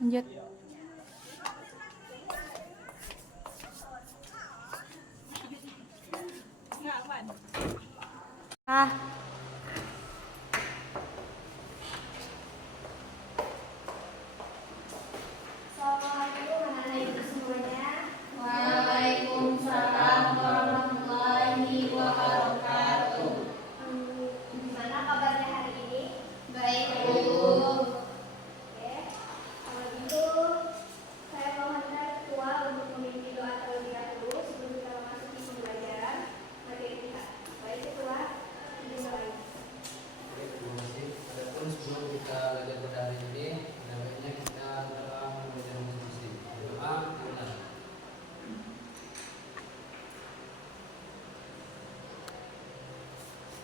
Lanjut. Ah. Assalamualaikum anak-anak semuanya. Waalaikumsalam warahmatullahi wabarakatuh. Gimana kabarnya hari ini? Baik, Bu. Oke. Kalau gitu, saya mohonkan ketua untuk memimpin doa terlebih dahulu sebelum kita memasuki pembelajaran materi kita. Baik, ketua, dimulai. Oke, terima kasih. Adapun sebelum kita belajar pada hari ini, sebaiknya kita telah membaca konstitusi. Doa kita.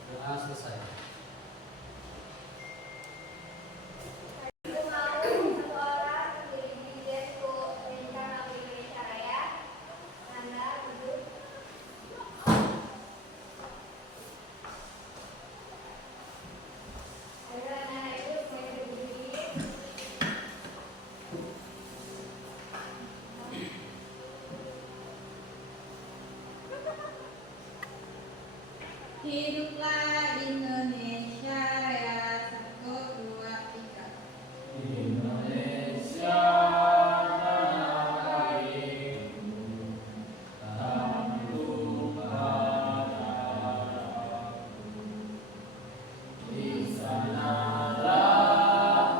Doa selesai. Itu mau satu orang menjadi dirjen rencana Indonesia Raya. Anda duduk. Ayo anak-anak itu semuanya berdiri. Hiduplah Indonesia Raya. 1, 2, 3. Indonesia tanah airku, tanggung harapku. Di sanalah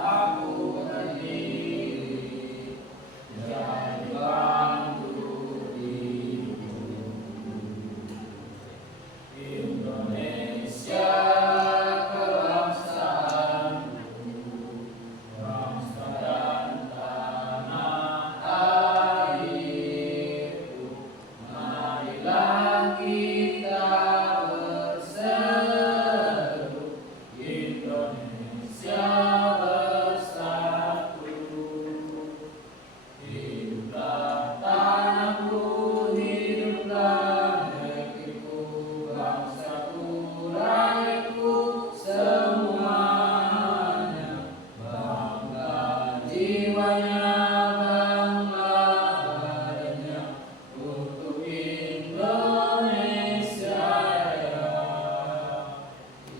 aku berdiri, jadi bangku hidupku. Indonesia kebangsaanku, bangsa dan tanah airku. Marilah kita berseru, Indonesia bersatu. Hiduplah tanahku, hiduplah negeriku, bangsaku, rakyatku, semuanya. Bangga jiwanya, bangga badannya, untuk Indonesia Raya.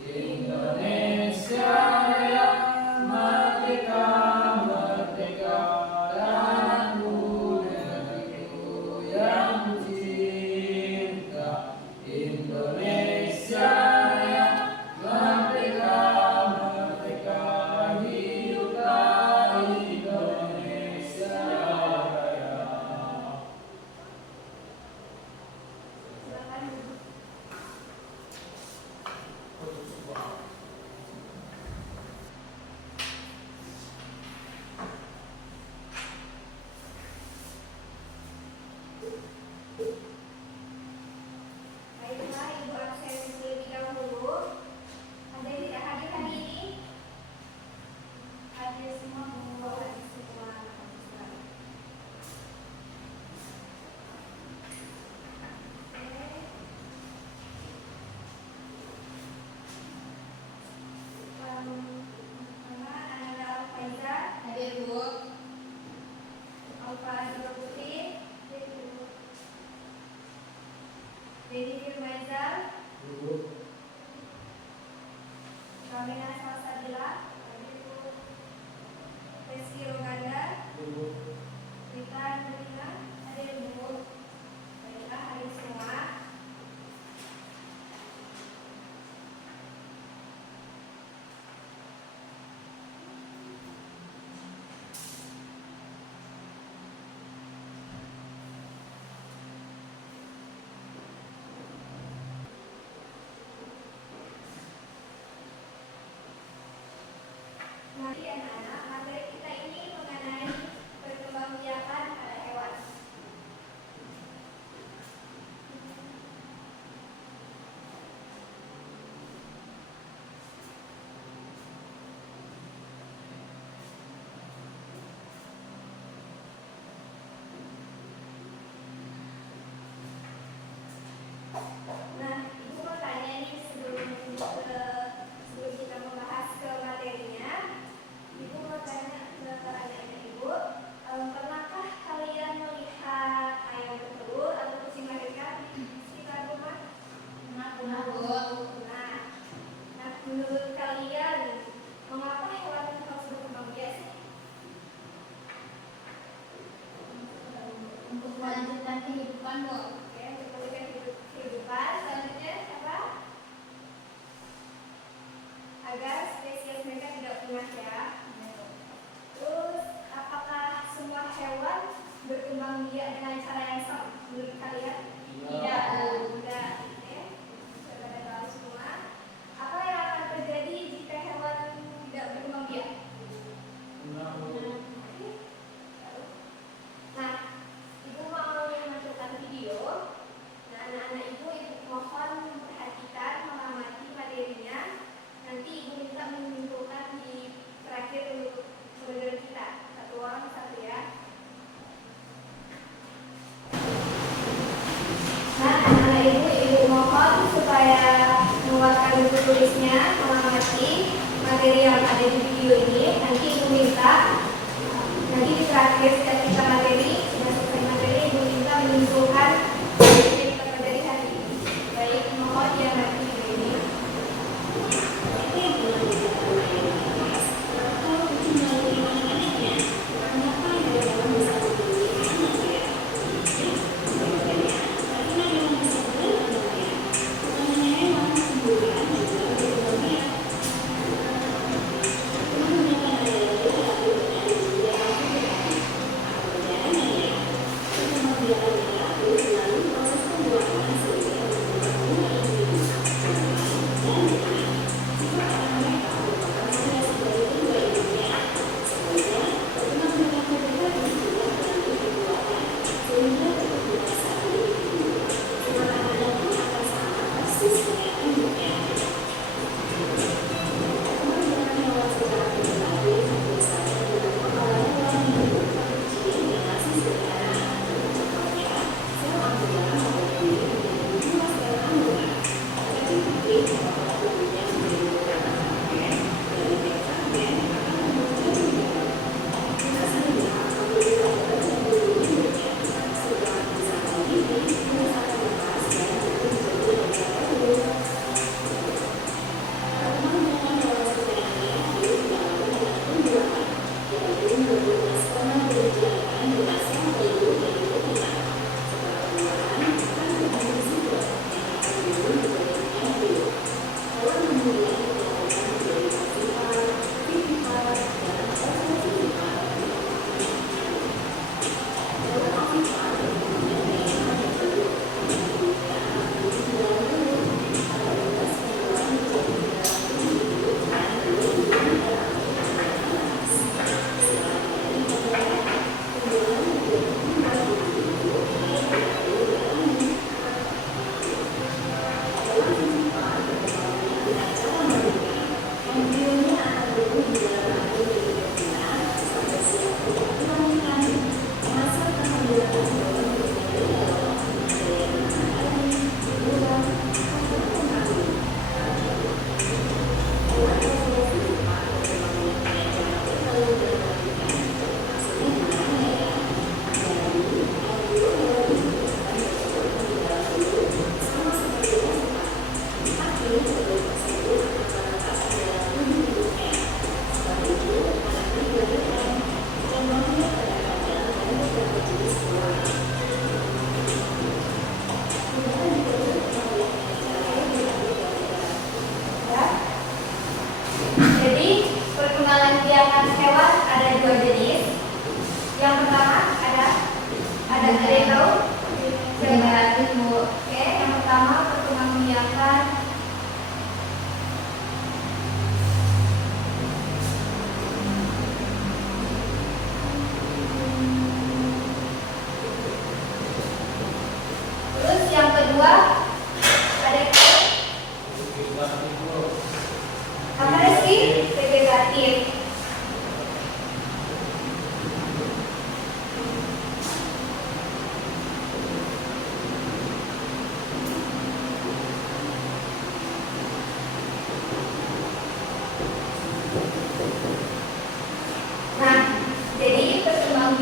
Indonesia Raya, merdeka, merdeka, tanahku, negeriku yang cinta. Indonesia Raya, merdeka, merdeka, hiduplah Indonesia Raya. Silakan duduk. Baiklah, Ibu absen terlebih dahulu. Ada yang tidak hadir hari ini? Hadir semua, Bu. Hadir semua. Oke. Pertama, Ananda Alfaiza, Hadir, Bu. Alfa Azra Putri, Dedi Firmaizal, Kamina Salsabila, Rizky Roganda, Rita Nurina, hadir, Bu. Baiklah, hadir semua. Mari anak-anak, materi kita ini mengenai perkembangbiakan pada hewan. Nah, Ibu mau tanya nih sebelum kita membahas ke materinya, Ibu makmur. Oke, untuk memulihkan kehidupan. Selanjutnya apa? Agar spesies mereka tidak punah ya. Terus, apakah semua hewan berkembang biak dengan cara yang sama menurut kalian? Tidak. Tidak. Oke, sudah pada tahu semua. Apa yang akan terjadi jika hewan tidak berkembang biak? Nah, ibu mau memasukkan video. Nah, anak-anak ibu mohon memperhatikan, mengamati materinya. Nanti ibu minta menyimpulkan di terakhir untuk pembelajaran kita. Satu orang satu ya. Nah, anak-anak ibu mohon supaya mengeluarkan buku tulisnya, mengamati materi yang ada di video ini. Nanti ibu minta, nanti di terakhir setiap kita materi, sudah selesai materi, ibu minta menyimpulkan yang kita pelajari hari ini. Baik, mohon diamati video ini.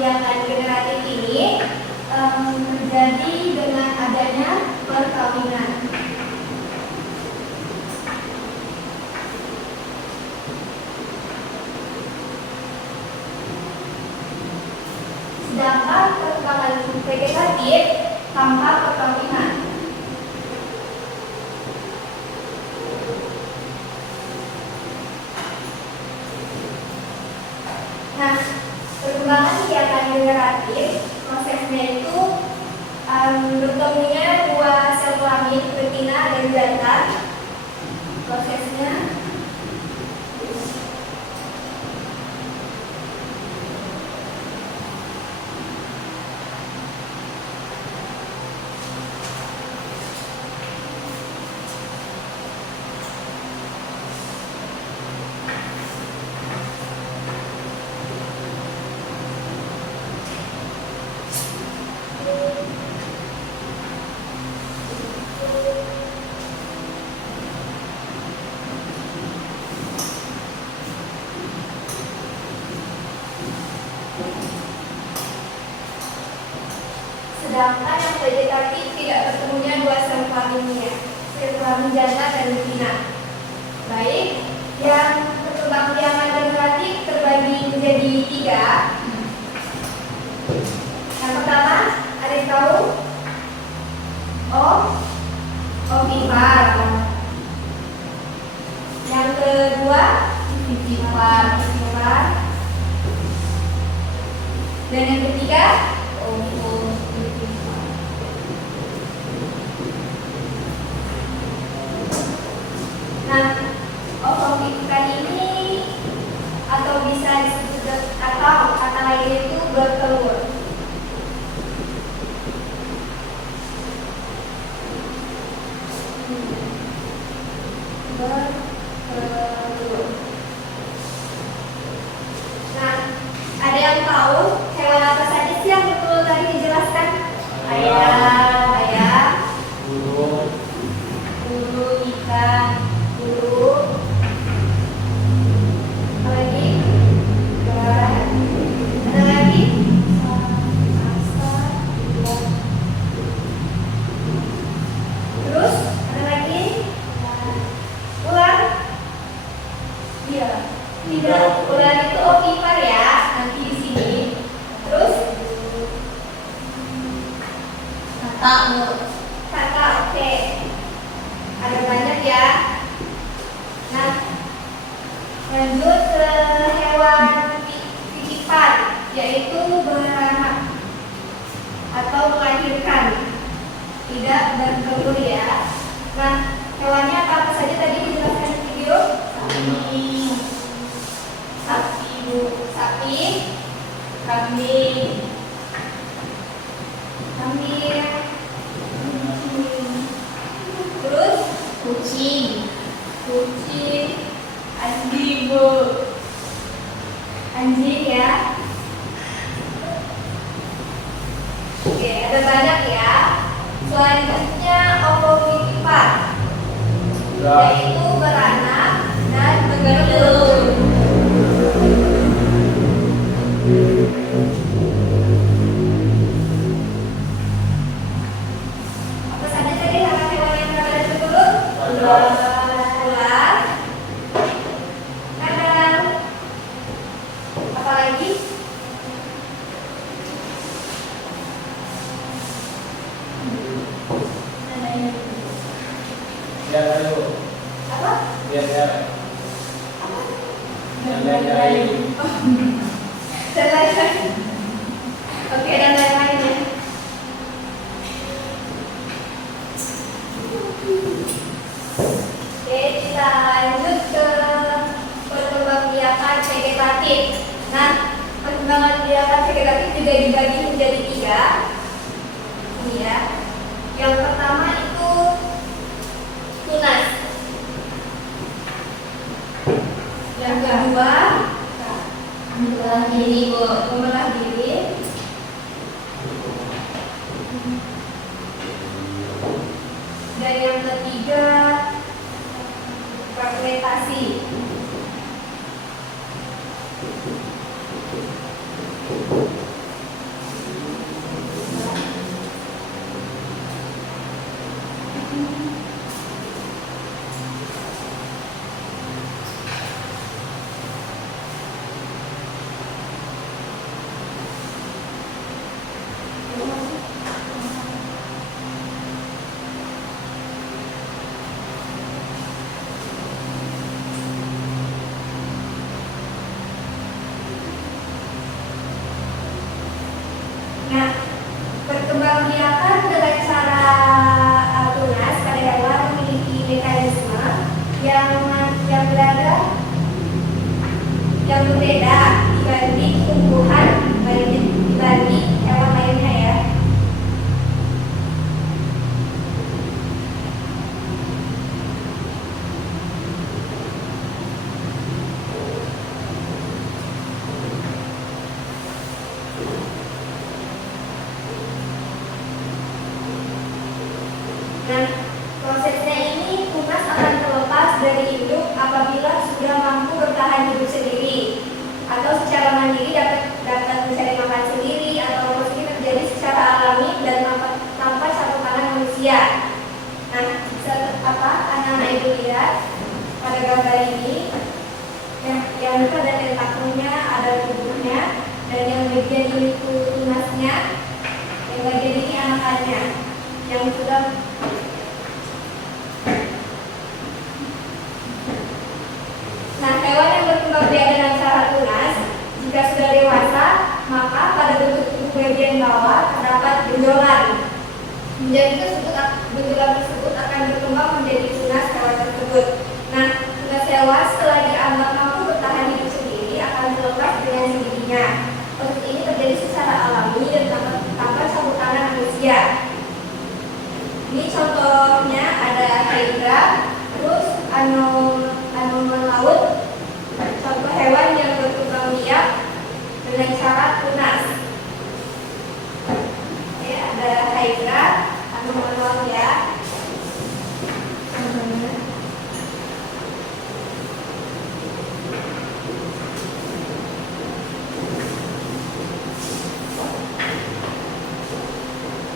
kebijakan generatif ini terjadi dengan adanya perkawinan. Sedangkan perkembangan vegetatif tanpa perkawinan. Nah, perkembangan kegiatan generatif prosesnya itu bertemunya dua sel kelamin betina dan jantan. Prosesnya sedangkan yang vegetatif tidak bertemunya dua sel kelaminnya, sel kelamin jantan dan betina. Baik, yang perkembangbiakan generatif terbagi menjadi tiga. Yang pertama, ada yang tahu? Ovipar. Yang kedua, vivipar. Dan yang ketiga, nah, ovipar ini atau bisa disebut atau kata lain itu bertelur. Nah, ada yang tahu hewan apa saja sih yang betul tadi dijelaskan? Ayam, burung, ikan, burung, apa lagi? Ikan, ada lagi? Terus ada lagi? Ular? Iya. Tidak, ular itu ovipar ya, nanti di sini. Terus? Kata, oke. Ada banyak ya. Nah, lanjut ke hewan titipan, yaitu beranak atau melahirkan, tidak bertelur ya. Nah, hewannya apa saja tadi dijelaskan di video? Sapi, kambing, terus kucing, anjing ya. Oke, ada banyak ya. Selanjutnya ovovivipar, yaitu beranak dan bertelur. Apa saja tadi hewan-hewan yang berada di bertelur? Ular, kadal, apa lagi? Apa? Dan lain-lain. Oke, dan lain-lainnya. Oke, kita lanjut ke perkembangbiakan vegetatif. Nah, perkembangbiakan vegetatif juga dibagi menjadi tiga. Ini ya. Yang pertama itu tunas. Yang kedua membelah diri. Dan yang ketiga fragmentasi. Nah, perkembangbiakan dengan cara tunas pada hewan memiliki mekanisme yang berbeda dibanding tumbuhan dibanding hewan lainnya ya. Nah, prosesnya ini tunas akan terlepas dari induk apabila sudah mampu bertahan hidup sendiri atau secara mandiri dapat mencari makan sendiri, atau proses ini terjadi secara alami dan tanpa campur tangan manusia. Nah, anak-anak ibu lihat pada gambar ini, yang itu ada tentakelnya, ada tubuhnya, dan yang bagian ini itu tunasnya, yang bagian ini anakannya yang sudah. Nah, hewan yang berkembang biak dengan cara tunas, jika sudah dewasa, maka pada bentuk tubuh bagian bawah terdapat benjolan. Benjolan tersebut akan berkembang menjadi tunas hewan tersebut. Nah, tunas hewan setelah dianggap mampu bertahan hidup sendiri akan terlepas dengan sendirinya. Proses ini terjadi secara alami dan tanpa campur tangan manusia. Ini contohnya ada hydra, terus anomal laut, contoh hewan yang berkembang biak dengan cara tunas. Oke, ada hydra, anomal laut ya.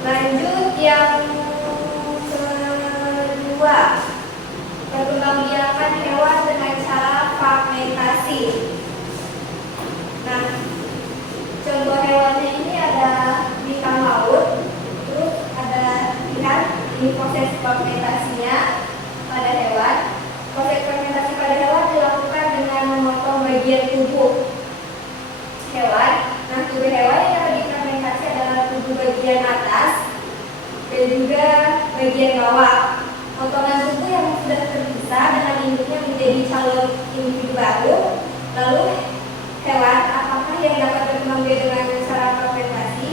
Lanjut yang kedua, perkembangbiakan hewan dengan cara fragmentasi. Nah, contoh hewannya ini ada bintang laut, terus ada lihat ini proses fragmentasinya pada hewan. Proses fragmentasi pada hewan dilakukan dengan memotong bagian tubuh hewan. Nah, tubuh hewan yang dapat difragmentasi adalah tubuh bagian atas dan juga bagian bawah. Potongan tubuh yang sudah terpisah dengan induknya menjadi calon individu baru. Lalu hewan apakah yang dapat berkembang biak dengan cara fragmentasi?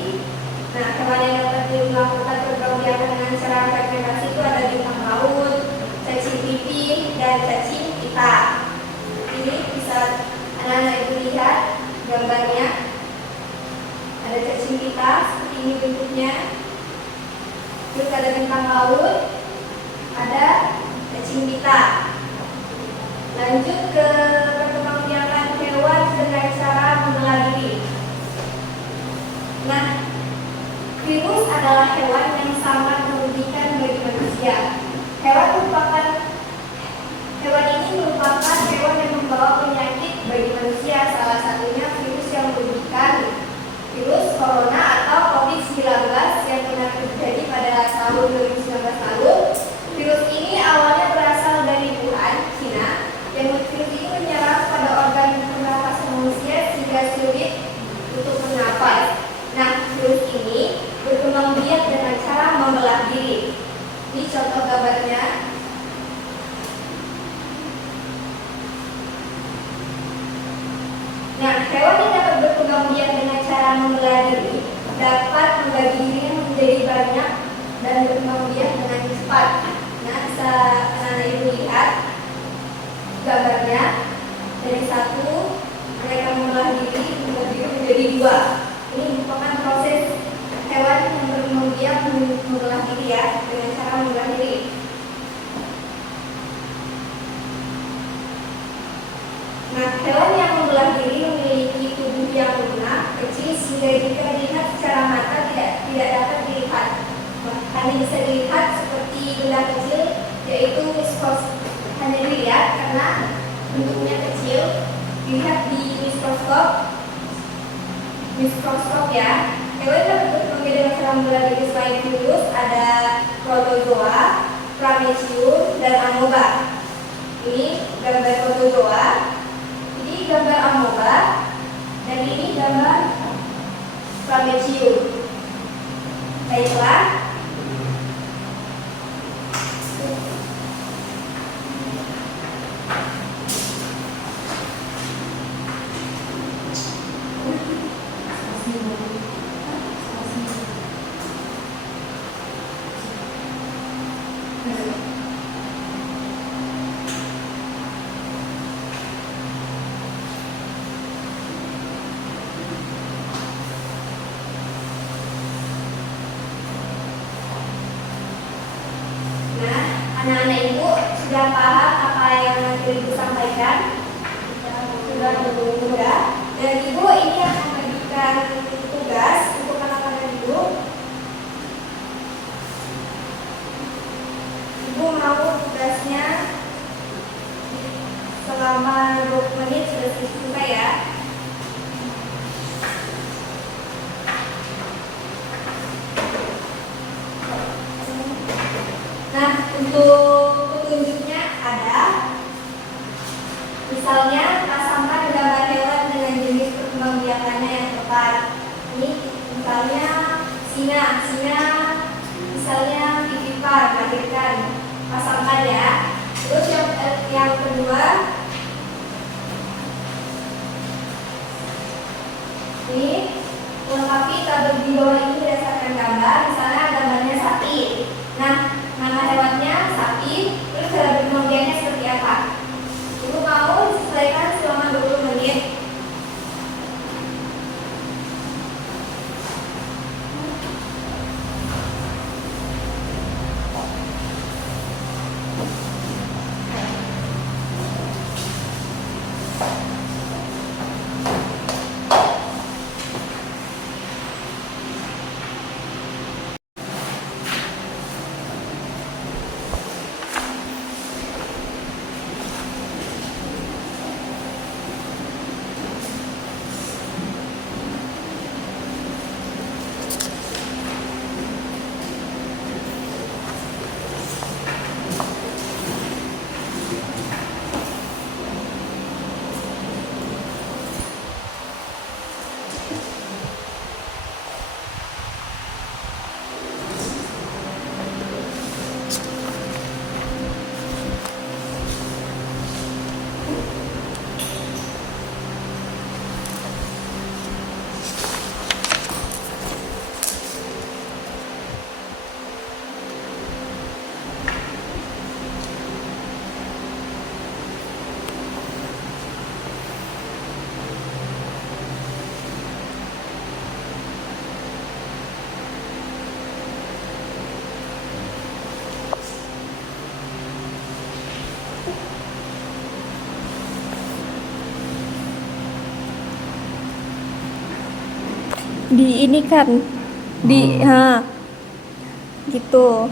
Nah, hewan yang dapat melakukan perkembangbiakan dengan cara fragmentasi itu ada bintang laut, cacing pipih, dan cacing pita. Ini bisa anak-anak ibu lihat gambarnya. Ada cacing pita seperti ini bentuknya. Terus ada bintang laut, ada cacing pita. Lanjut ke perkembangbiakan hewan dengan cara membelah diri. Nah, virus adalah hewan yang sangat merugikan bagi manusia. Hewan ini merupakan hewan yang membawa penyakit bagi manusia. Salah satunya virus yang merugikan, virus corona atau COVID-19 yang pernah terjadi pada tahun 2019 lalu. Virus ini awalnya berasal dari Wuhan, Cina, yang virus ini menyerang pada organ pernapasan manusia sehingga sulit untuk bernafas. Nah, virus ini berkembang biak dengan cara membelah diri. Ini contoh gambarnya. Nah, hewan yang dapat berkembang biak dengan cara membelah diri dapat membagi dirinya menjadi banyak dan berkembang biak dengan cepat. Nah, bisa anak ibu lihat gambarnya. Dari satu, mereka membelah diri menjadi dua. Ini merupakan proses hewan yang berkembang biak membelah diri ya, dengan cara membelah diri. Nah, hewan yang membelah diri memiliki tubuh yang lunak, kecil sehingga jika dilihat secara mata tidak dapat dilihat. Hanya bisa dilihat seperti benda kecil, yaitu hanya dilihat karena bentuknya kecil. Dilihat di mikroskop ya. Hewan dapat berkembang dengan cara membelah diri selain virus ada protozoa, paramecium, dan amoeba. Ini gambar protozoa, ini gambar amoeba, dan ini gambar paramecium. Baiklah. Nah, anak-anak ibu sudah paham apa yang nanti ibu sampaikan? Sudah mudah. Dan ibu ini akan memberikan tugas untuk anak-anak ibu. Ibu mau tugasnya selama 20 menit sudah selesai ya. Nah, untuk petunjuknya ada. Misalnya, pasangkan gambar hewan dengan jenis perkembangbiakannya yang tepat. Ini misalnya singa, misalnya vivipar, melahirkan. Pasangkan ya. Terus yang kedua, ini lengkapi tabel di bawah ini berdasarkan gambar. Misalnya gambarnya sapi. Nah, nama hewannya sapi, terus cara berkembangbiakannya seperti apa? Ibu mau diselesaikan selama 20 menit. Di ini kan di gitu.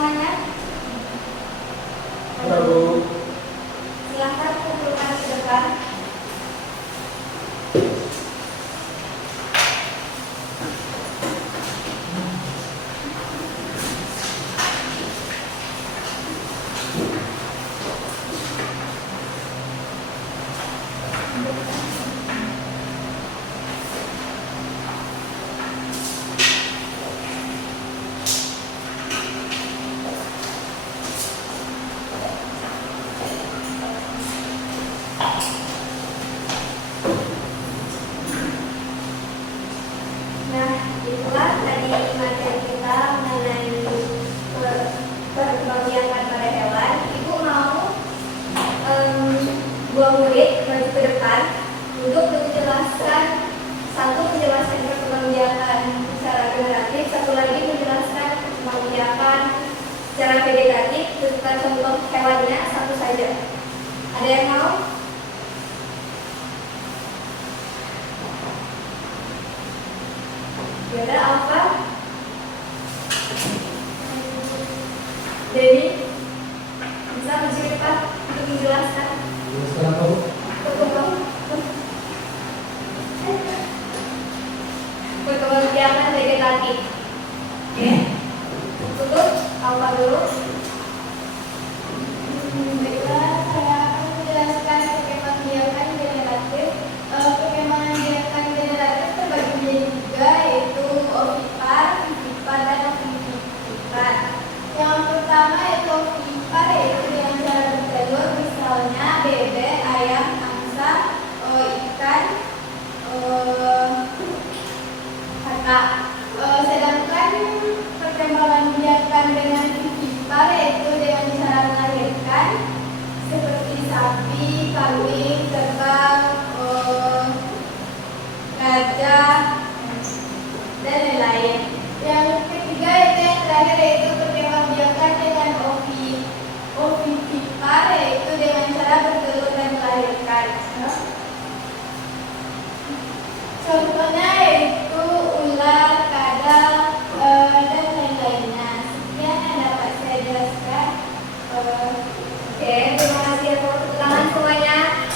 semuanya? Prabu. Silahkan kumpulkan ke depan. Nah, itulah tadi materi kita mengenai perkembangan pada hewan. Ibu mau dua murid maju ke depan untuk menjelaskan, satu menjelaskan perkembangan secara generatif, satu lagi menjelaskan perkembangan secara vegetatif beserta contoh hewannya satu saja. Ada yang mau? Yaudah, Alfa, Dewi, bisa maju ke depan untuk menjelaskan Jelaskan apa, Bu? perkembangan vegetatif. Oke, untuk Alfa dulu. Baiklah, saya akan menjelaskan perkembangan generatif. Perkembangan generatif terbagi menjadi tiga, yaitu ovipar, vivipar, dan ovivipar. Yang pertama yaitu ovipar, yaitu dengan cara bertelur, misalnya bebek, ayam, angsa, ikan, kakak. Sedangkan perkembangan biakan dengan vivipar, yaitu dengan cara melahirkan, seperti sapi, kambing, kerbau, gajah, dan lain-lain. Yang ketiga itu yang terakhir, yaitu perkembangbiakan dengan ovipar, yaitu dengan cara bertelur dan melahirkan. Contohnya yaitu ular, kadal, dan lain-lainnya. Sekian yang dapat saya jelaskan. Oke, terima kasih atas tepuk tangan semuanya.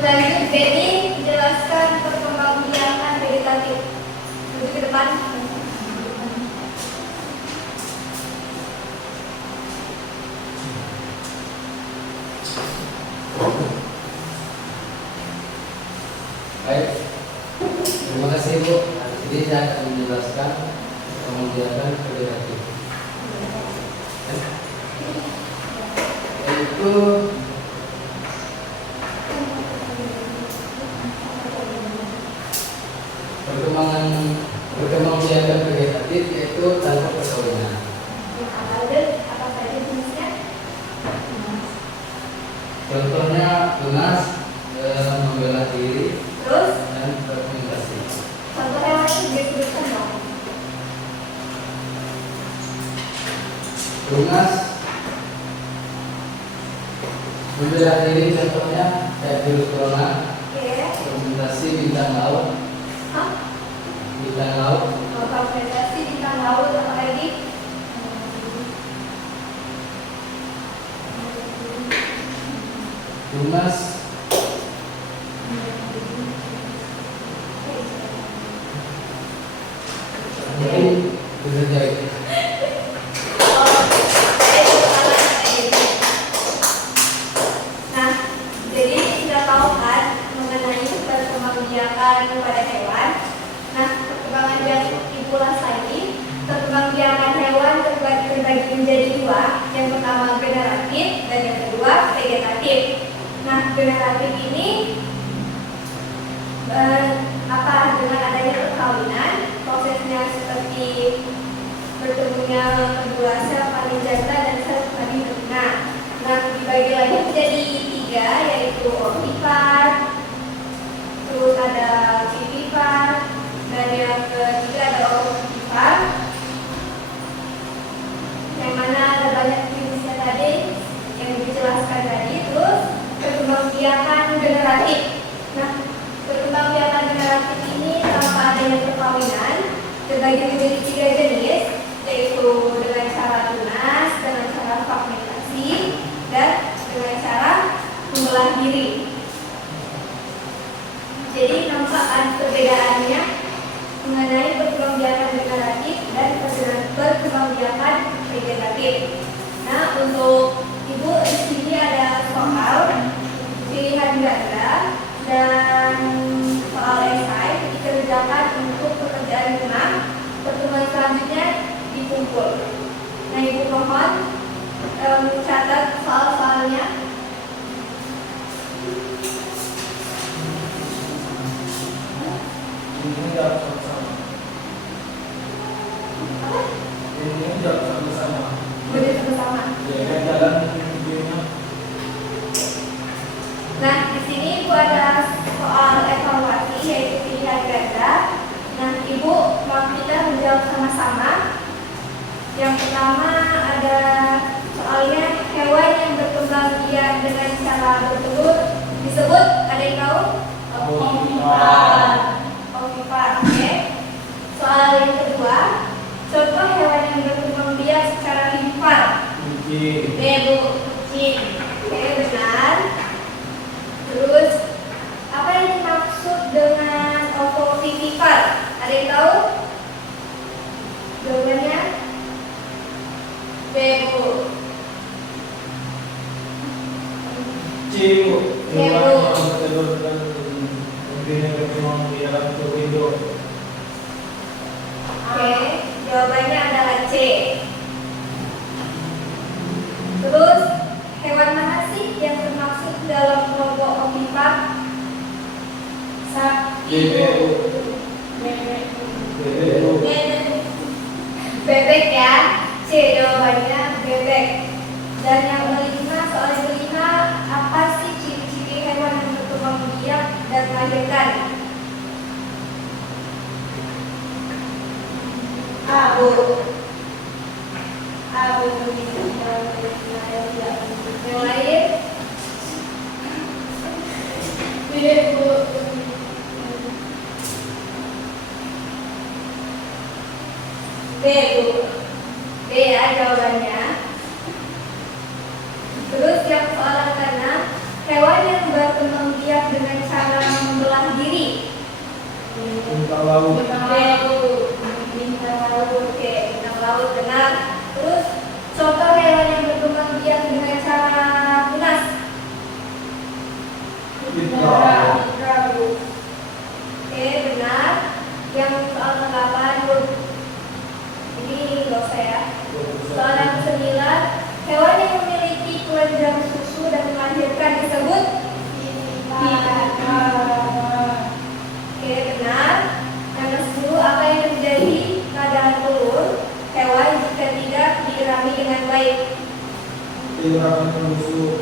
Lanjut, Denny, jelaskan perkembangan vegetatif. Maju ke depan. Baik, terima kasih Bu. Jadi saya akan menjelaskan kemudian vegetatif. Yaitu perkembangbiakan vegetatif yaitu tanpa perkawinan. Apa saja jenisnya? Contohnya tunas, membela diri, Terus, dan berkomunikasi. contoh hewan itu disebutkan dong. Tunas membela diri contohnya kayak virus corona, Oke. fermentasi bintang laut, Hah? bintang laut, Fermentasi bintang laut, apa lagi? tunas mungkin bisa jadi. Nah, jadi kita tahu kan mengenai perkembangbiakan pada hewan. Nah, perkembangbiakan diulas lagi. Perkembangbiakan hewan terbagi menjadi dua. Yang pertama generatif dan yang kedua vegetatif. Nah, generatif ini dengan adanya perkawinan, prosesnya seperti bertemunya kedua sel paling jantan dan sel paling betina. Nah, dibagi lagi menjadi tiga, yaitu ovipar, terus ada vivipar, dan yang ketiga ada ovipar. Yang mana ada banyak jenisnya tadi yang dijelaskan tadi. Terus perkembangbiakan generatif. Nah, perkembangbiakan generatif ini tanpa adanya perkawinan, terbagi menjadi 3 jenis, yaitu dengan cara tunas, dengan cara fragmentasi, dan dengan cara membelah diri. Jadi nampak ada perbedaannya mengenai perkembangbiakan deklaratif dan perkembangbiakan vegetatif. Nah, untuk Ibu di sini ada soal pilihan ganda dan soal esai dikerjakan untuk pekerjaan rumah. Pertemuan selanjutnya dikumpul. Nah, Ibu mohon catat soal-soalnya. Ini jawab sama-sama. Ini jawab sama-sama. Boleh sama-sama. Ya, jalan videonya. Nah, di sini Ibu ada soal evaluasi yaitu pilihan ganda. Nah, Ibu mau kita menjawab sama-sama. Yang pertama ada soalnya hewan yang berkembang biak dengan cara bertelur disebut, ada yang tahu? Ovipar. Ovipar, oke. Soal yang kedua, contoh hewan yang berkembang biak secara limpar. Kucing. Bu, kucing. Oke, benar. Terus apa yang dimaksud dengan ovovivipar? Ada yang tahu? Jawabannya? Bu. Kucing. Ya, Bu. Hewan yang bertelur dan kemudian berkembang di dalam tubuh hidup. Oke, jawabannya adalah C. Terus hewan mana sih yang termaksud dalam kelompok ovipar? Sapi. Bebek. Bebek ya. C jawabannya bebek. Dan yang kelima, soal yang kelima, apa sih ciri-ciri hewan yang berkembang biak dan melahirkan? Abu. Yang lain? B, Bu. B ya jawabannya. Terus yang soal keenam, hewan yang berkembang biak dengan cara membelah diri. Bintang laut. Bintang laut. Oke, bintang laut benar. Terus contoh hewan yang berkembang biak dengan cara tunas. Bintang. Oke, benar. Yang soal ke-8, Bu. Ini nggak usah ya. Soal yang ke-9, hewan yang memiliki kelenjar susu dan melahirkan disebut Oke, benar. Yang ke-10, apa yang terjadi pada telur hewan jika tidak dirami dengan baik? Tidak membusuk.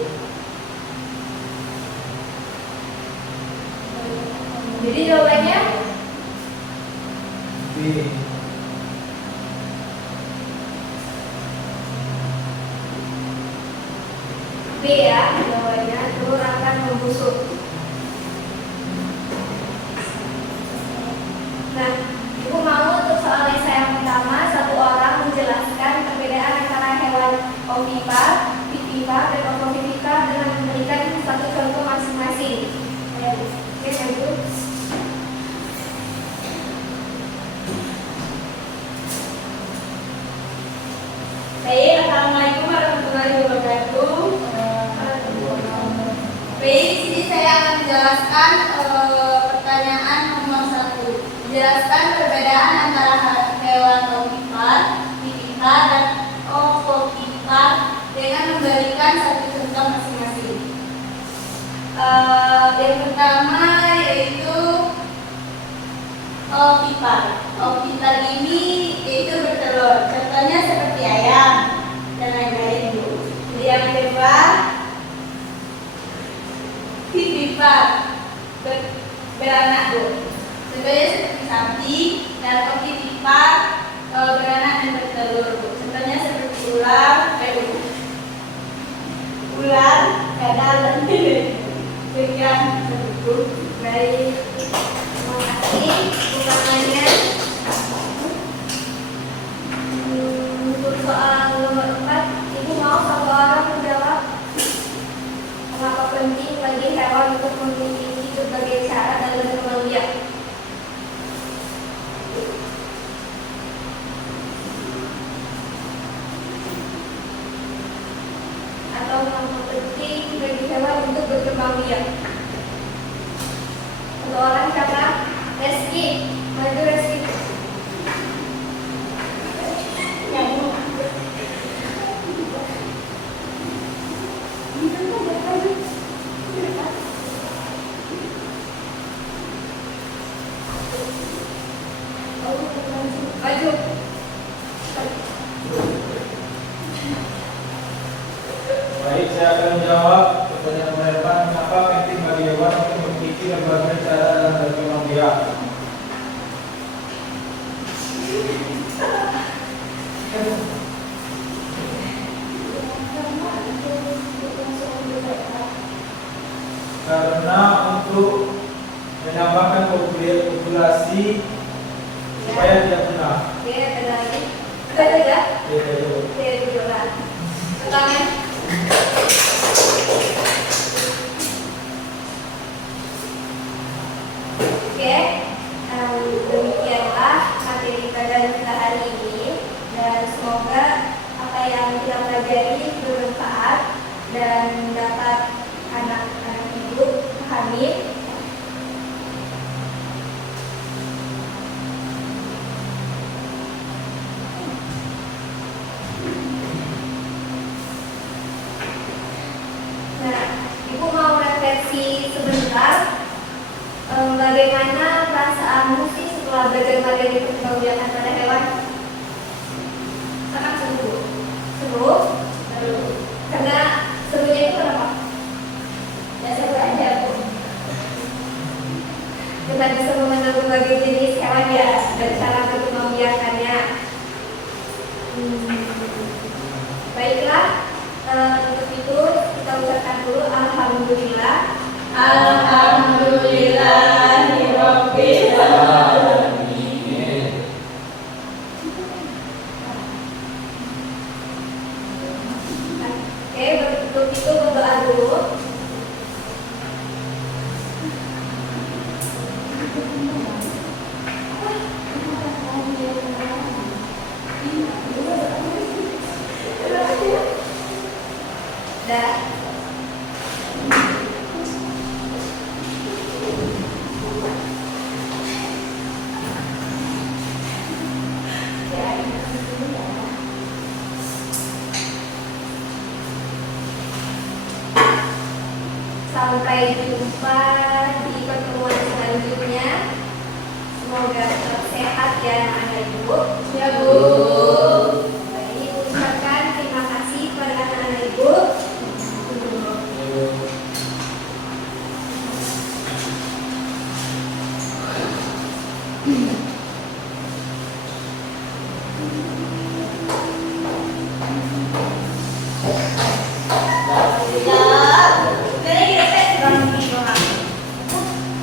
Jadi jawabannya B. B ya, jawabannya telur akan membusuk. Nah, Ibu mau untuk soal esai yang pertama, satu orang menjelaskan perbedaan antara hewan ovipar, vivipar, dan ovovivipar dengan memberikan satu contoh masing-masing. Oke, Bu. Baik, Assalamualaikum warahmatullahi wabarakatuh. Baik, di sini saya akan menjelaskan pertanyaan nomor 1. Menjelaskan perbedaan antara hewan ovipar, vivipar, dan ovovivipar dengan memberikan satu contoh masing-masing. Yang pertama yaitu ovipar. Ovipar ini yaitu bertelur. Contohnya seperti ayam dan lain-lain, Bu. Jadi yang kedua vivipar beranak, Bu. Contohnya seperti sapi, dan ovipar beranak dan bertelur, Bu. Contohnya seperti ular, kadal, dan demikian. Baik, terima kasih. Ulangannya berkembang biak. Satu orang siapa? Reski. Maju Reski. Maju. Baik, saya akan menjawab pertanyaan mereka. Kenapa penting bagi hewan untuk berpikir berbagai cara dalam berkembang biak? Karena untuk menambahkan populasi supaya tidak punah. Oke, ada lagi. Ada ya? Ya, ya, ya. Oke, duduk lah. Tangan. Oke, demikianlah materi pelajaran kita hari ini, dan semoga apa yang kita pelajari bermanfaat dan dapat anak-anak ibu pahami. Nah, ibu mau refleksi sebentar. Bagaimana perasaanmu sih setelah belajar materi perkembangbiakan pada hewan? Sangat seru. Seru? Seru. Karena serunya itu kenapa? Ya seru aja, Bu. Kita bisa mengenal berbagai jenis hewan ya, dan cara perkembangbiakannya. Baiklah, untuk itu kita ucapkan dulu alhamdulillah. Alhamdulillahirabbil alamin. Oke, untuk itu berdoa dulu. Dah. Sampai jumpa di pertemuan selanjutnya. Semoga tetap sehat ya anak-anak ibu. Ya, Bu. Baik, ucapkan terima kasih pada anak-anak ibu.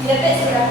Tidak, sudah.